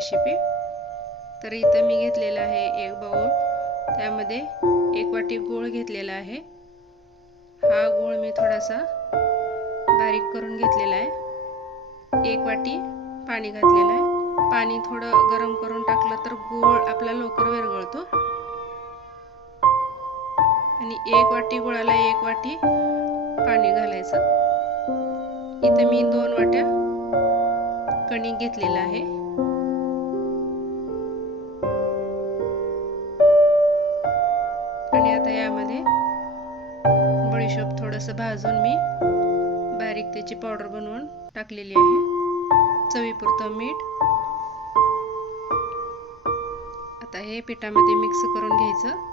Recipe. तर इथं मी घेतलेला आहे एक बाउल, त्यामध्ये 1 वाटी गूळ घेतलेला आहे। हा गूळ मी थोडासा बारीक करून घेतलेला आहे। 1 वाटी पाणी घातलेलं आहे। पाणी थोडं गरम करून टाकलं तर गूळ आपला लवकर विरघळतो। आणि 1 वाटी गुळाला 1 वाटी पाणी घालायचं। इथे मी 2 वाट्या कणिक घेतलेला आहे। आणि आता यामध्ये बडीशोप थोडंसं भाजून मी बारीक त्याची पावडर बनवून टाकलेली आहे। चवीपुरतं मीठ। आता हे पिठामध्ये मिक्स करून घ्यायचं।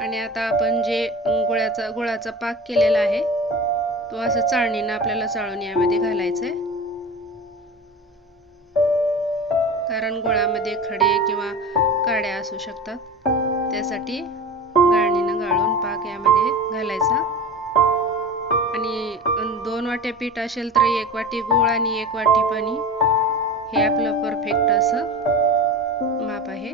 आणि आता आपण जे गुळाचा पाक केलेला आहे तो असं चाळणीने आपल्याला चाळून यामध्ये घालायचा आहे। कारण गुळामध्ये खडे किंवा काड्या असू शकतात, त्यासाठी गाळणीने गाळून पाक यामध्ये घालायचा। आणि 2 वाट्या पीठ असेल तर 1 वाटी गूळ आणि 1 वाटी पाणी हे आपलं परफेक्ट असं माप आहे।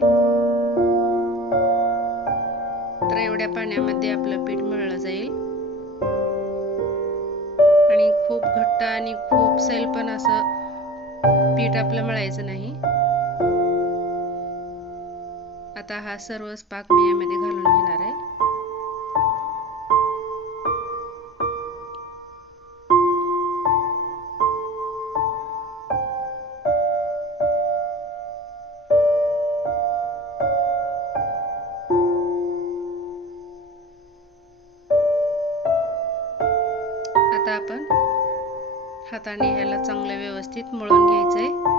तर एवढ्या पाण्यामध्ये आपलं पीठ मळलं जाईल। आणि खूप घट्ट आणि खूप सैल पण असं पीठ आपलं मळायचं नाही। आता हा सर्वच पाक मी यामध्ये घालून घेणार आहे। आता आपण हाताने ह्याला चांगलं व्यवस्थित मळून घ्यायचंय।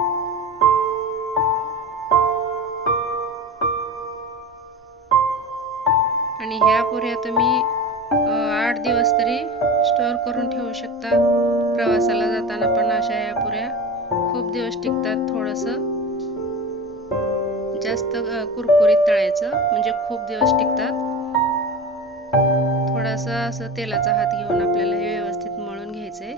आणि ह्या पुऱ्या तुम्ही 8 दिवस तरी स्टोर करून ठेवू शकता। प्रवासाला जाताना पण अशा ह्या पुऱ्या खूप दिवस टिकतात। थोडंसं जास्त कुरकुरीत तळायचं म्हणजे खूप दिवस टिकतात। थोडासा असं तेलाचा हात घेऊन आपल्याला हे व्यवस्थित मळून घ्यायचंय।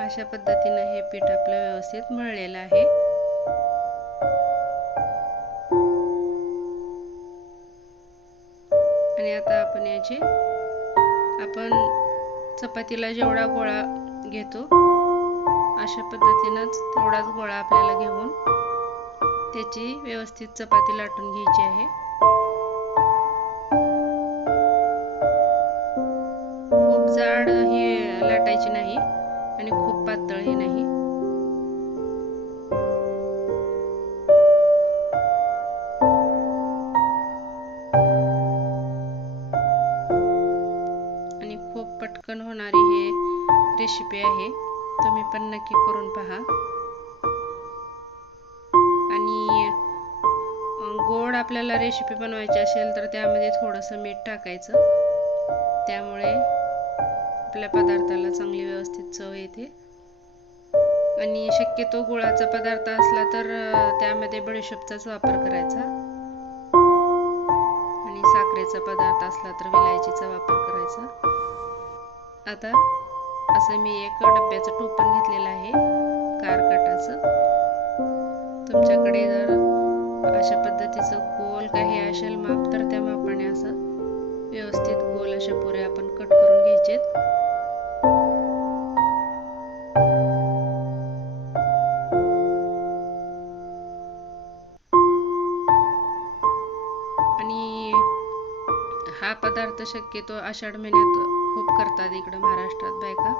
अशा पद्धतीने हे पीठ आपलं व्यवस्थित मळलेलं आहे। आणि आता आपण चपातीला जेवढा गोळा घेतो अशा पद्धतीनेच तेवढाच गोळा आपल्याला घेऊन त्याची व्यवस्थित चपाती लाटून घ्यायची आहे। खूप जाड ही लाटायची नाही आणि खूप पातळ ही नाही। आणि खूप पटकन होणारी हे रेसिपी आहे, तुम्ही पण नक्की करून पहा। आणि गोड आपल्याला रेसिपी बनवायची असेल तर त्यामध्ये थोडंसं मीठ टाकायचं, त्यामुळे आपल्या पदार्थाला चांगली व्यवस्थित चव येते। आणि शक्यतो गुळाचा पदार्थ असला तर त्यामध्ये बडीशोपचाच वापर करायचा। आणि साखरेचा पदार्थ असला तर विलायचीचा वापर करायचा। आता असं मी एक डब्याचं टोपण घेतलेलं आहे कारकाटाचं। तुमच्याकडे जर अशा पद्धतीचं गोल काही असेल माप तर त्या मापाने असं व्यवस्थित गोल अशा पुऱ्या आपण कट करून घ्यायचेत। आणि हा पदार्थ शक्यतो आषाढ महिन्यात खूप करतात इकडे महाराष्ट्रात बायका।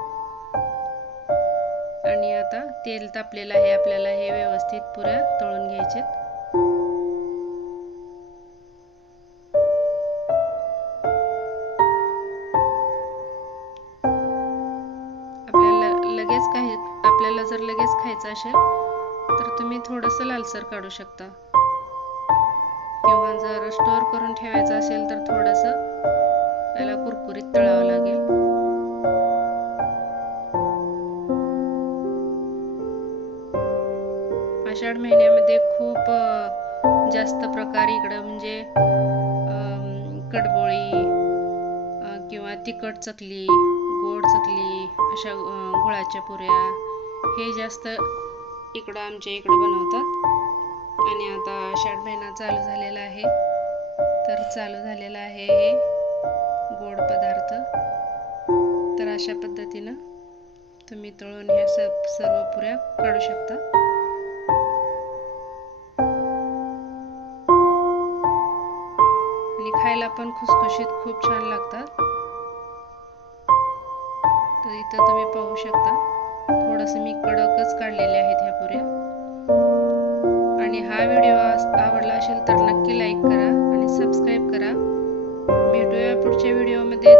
आणि आता तेल तापलेलं आहे, आपल्याला हे व्यवस्थित पुऱ्या तळून घ्यायचेत। आपल्याला जर लगेच खायचं असेल तर तुम्ही थोडंसं लालसर काढू शकता, किंवा जर स्टोर करून ठेवायचं असेल तर थोडंसं त्याला कुरकुरीत तळावं लागेल। आषाढ महिन्यामध्ये खूप जास्त प्रकार इकडं म्हणजे तिखटपोळी किंवा तिखट चकली, गोड चकली, अशा गुळाच्या पुऱ्या हे जास्त आमच्या इकडं बनवतात. आणि आता आषाढ महिना चालू झालेला आहे, तर चालू झालेला आहे हे गोड पदार्थ. तर अशा पद्धतीनं तुम्ही तळून ह्या सर्व पुऱ्या काढू शकता. आणि खायला पण खुसखुशीत खूप छान लागतात. तर इथं तुम्ही पाहू शकता, थोडंसं मी कडकच काढलेले आहेत ह्या पुऱ्या. आणि हा व्हिडिओ आवडला असेल तर नक्की लाईक करा आणि सबस्क्राईब करा. भेटूया पुढच्या व्हिडिओमध्ये.